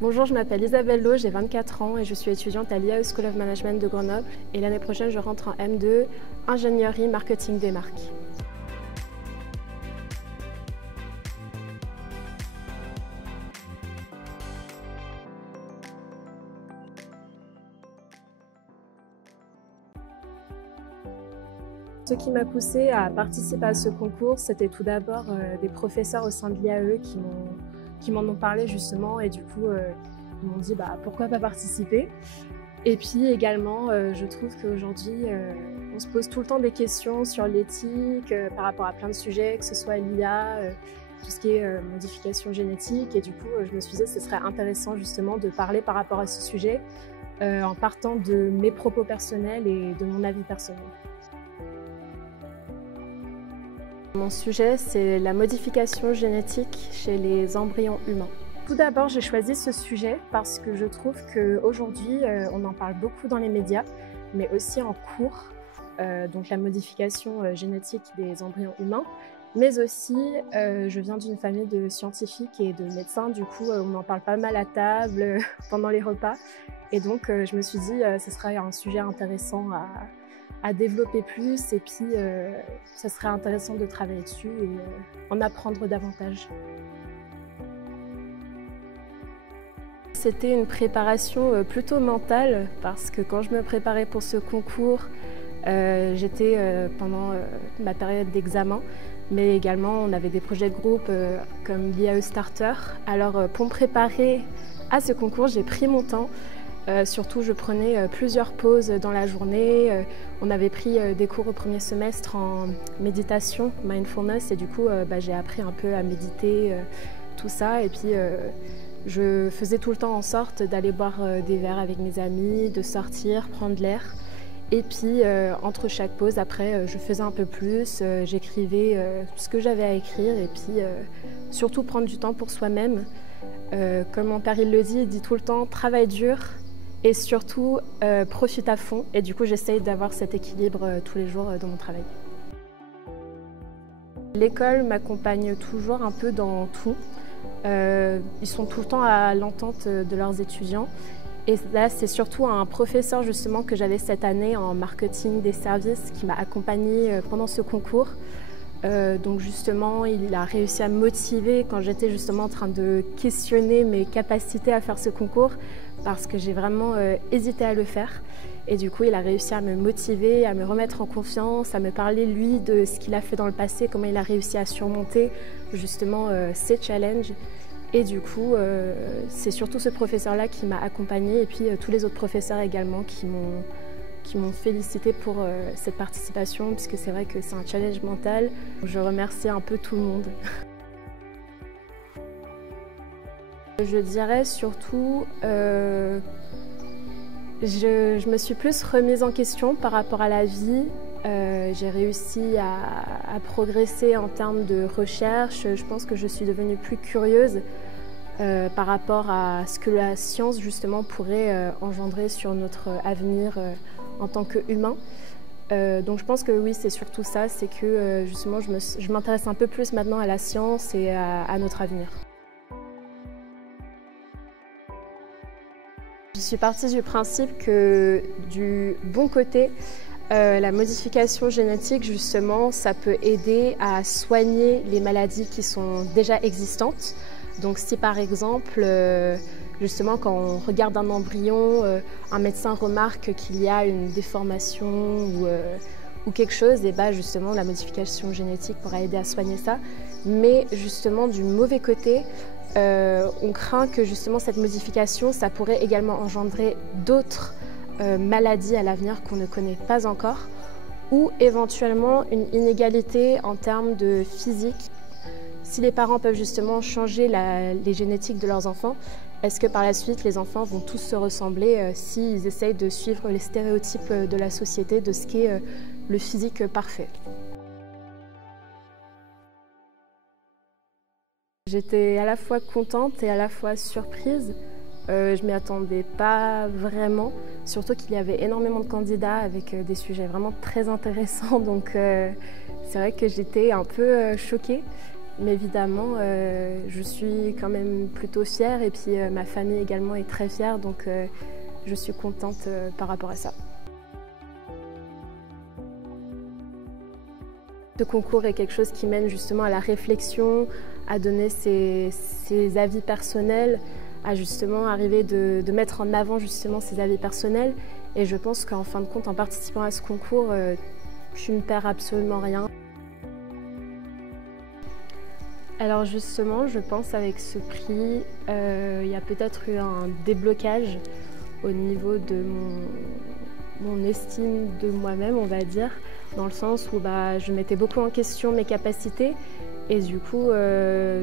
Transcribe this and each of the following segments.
Bonjour, je m'appelle Isabelle Lowe, j'ai 24 ans et je suis étudiante à l'IAE School of Management de Grenoble. Et l'année prochaine, je rentre en M2, ingénierie marketing des marques. Ce qui m'a poussée à participer à ce concours, c'était tout d'abord des professeurs au sein de l'IAE qui m'en ont parlé justement et du coup ils m'ont dit pourquoi pas participer. Et puis également je trouve qu'aujourd'hui on se pose tout le temps des questions sur l'éthique par rapport à plein de sujets, que ce soit l'IA, tout ce qui est modification génétique, et du coup je me suis dit que ce serait intéressant justement de parler par rapport à ce sujet en partant de mes propos personnels et de mon avis personnel. Mon sujet, c'est la modification génétique chez les embryons humains. Tout d'abord, j'ai choisi ce sujet parce que je trouve qu'aujourd'hui, on en parle beaucoup dans les médias, mais aussi en cours, donc la modification génétique des embryons humains. Mais aussi, je viens d'une famille de scientifiques et de médecins, du coup, on en parle pas mal à table pendant les repas. Et donc, je me suis dit, ce serait un sujet intéressant à développer plus, et puis ça serait intéressant de travailler dessus et en apprendre davantage. C'était une préparation plutôt mentale parce que quand je me préparais pour ce concours, j'étais pendant ma période d'examen, mais également on avait des projets de groupe comme l'IAE Starter. Alors pour me préparer à ce concours, j'ai pris mon temps. Surtout, je prenais plusieurs pauses dans la journée. On avait pris des cours au premier semestre en méditation, mindfulness, et du coup, j'ai appris un peu à méditer, tout ça. Et puis, je faisais tout le temps en sorte d'aller boire des verres avec mes amis, de sortir, prendre l'air. Et puis, entre chaque pause, après, je faisais un peu plus, j'écrivais ce que j'avais à écrire, et puis surtout prendre du temps pour soi-même. Comme mon père il le dit, il dit tout le temps « travaille dur ». Et surtout, profite à fond. Et du coup, j'essaye d'avoir cet équilibre tous les jours dans mon travail. L'école m'accompagne toujours un peu dans tout. Ils sont tout le temps à l'entente de leurs étudiants. Et là, c'est surtout un professeur justement que j'avais cette année en marketing des services qui m'a accompagnée pendant ce concours. Donc justement, il a réussi à me motiver quand j'étais justement en train de questionner mes capacités à faire ce concours, parce que j'ai vraiment hésité à le faire. Et du coup, il a réussi à me motiver, à me remettre en confiance, à me parler, lui, de ce qu'il a fait dans le passé, comment il a réussi à surmonter justement ces challenges. Et du coup, c'est surtout ce professeur-là qui m'a accompagnée, et puis tous les autres professeurs également qui m'ont félicité pour cette participation, puisque c'est vrai que c'est un challenge mental. Je remercie un peu tout le monde. Je dirais surtout, je me suis plus remise en question par rapport à la vie. J'ai réussi à progresser en termes de recherche. Je pense que je suis devenue plus curieuse par rapport à ce que la science justement pourrait engendrer sur notre avenir en tant qu'humain. Donc je pense que oui, c'est surtout ça, c'est que justement je m'intéresse un peu plus maintenant à la science et à notre avenir. Je suis partie du principe que du bon côté, la modification génétique, justement, ça peut aider à soigner les maladies qui sont déjà existantes. Donc si par exemple, justement, quand on regarde un embryon, un médecin remarque qu'il y a une déformation ou quelque chose, et justement la modification génétique pourra aider à soigner ça. Mais justement, du mauvais côté, on craint que justement cette modification, ça pourrait également engendrer d'autres maladies à l'avenir qu'on ne connaît pas encore, ou éventuellement une inégalité en termes de physique. Si les parents peuvent justement changer les génétiques de leurs enfants, est-ce que par la suite les enfants vont tous se ressembler s'ils essayent de suivre les stéréotypes de la société de ce qu'est le physique parfait? J'étais à la fois contente et à la fois surprise. Je ne m'y attendais pas vraiment, surtout qu'il y avait énormément de candidats avec des sujets vraiment très intéressants. Donc c'est vrai que j'étais un peu choquée. Mais évidemment, je suis quand même plutôt fière et puis ma famille également est très fière, donc je suis contente par rapport à ça. Ce concours est quelque chose qui mène justement à la réflexion, à donner ses avis personnels, à justement arriver de mettre en avant justement ses avis personnels. Et je pense qu'en fin de compte, en participant à ce concours, tu ne perds absolument rien. Alors justement, je pense avec ce prix, il y a peut-être eu un déblocage au niveau de mon estime de moi-même, on va dire, dans le sens où je mettais beaucoup en question mes capacités et du coup,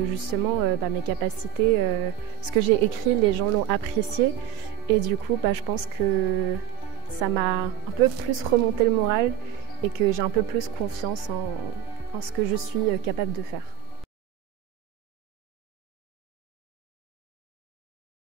justement, mes capacités, ce que j'ai écrit, les gens l'ont apprécié et du coup, je pense que ça m'a un peu plus remonté le moral et que j'ai un peu plus confiance en ce que je suis capable de faire.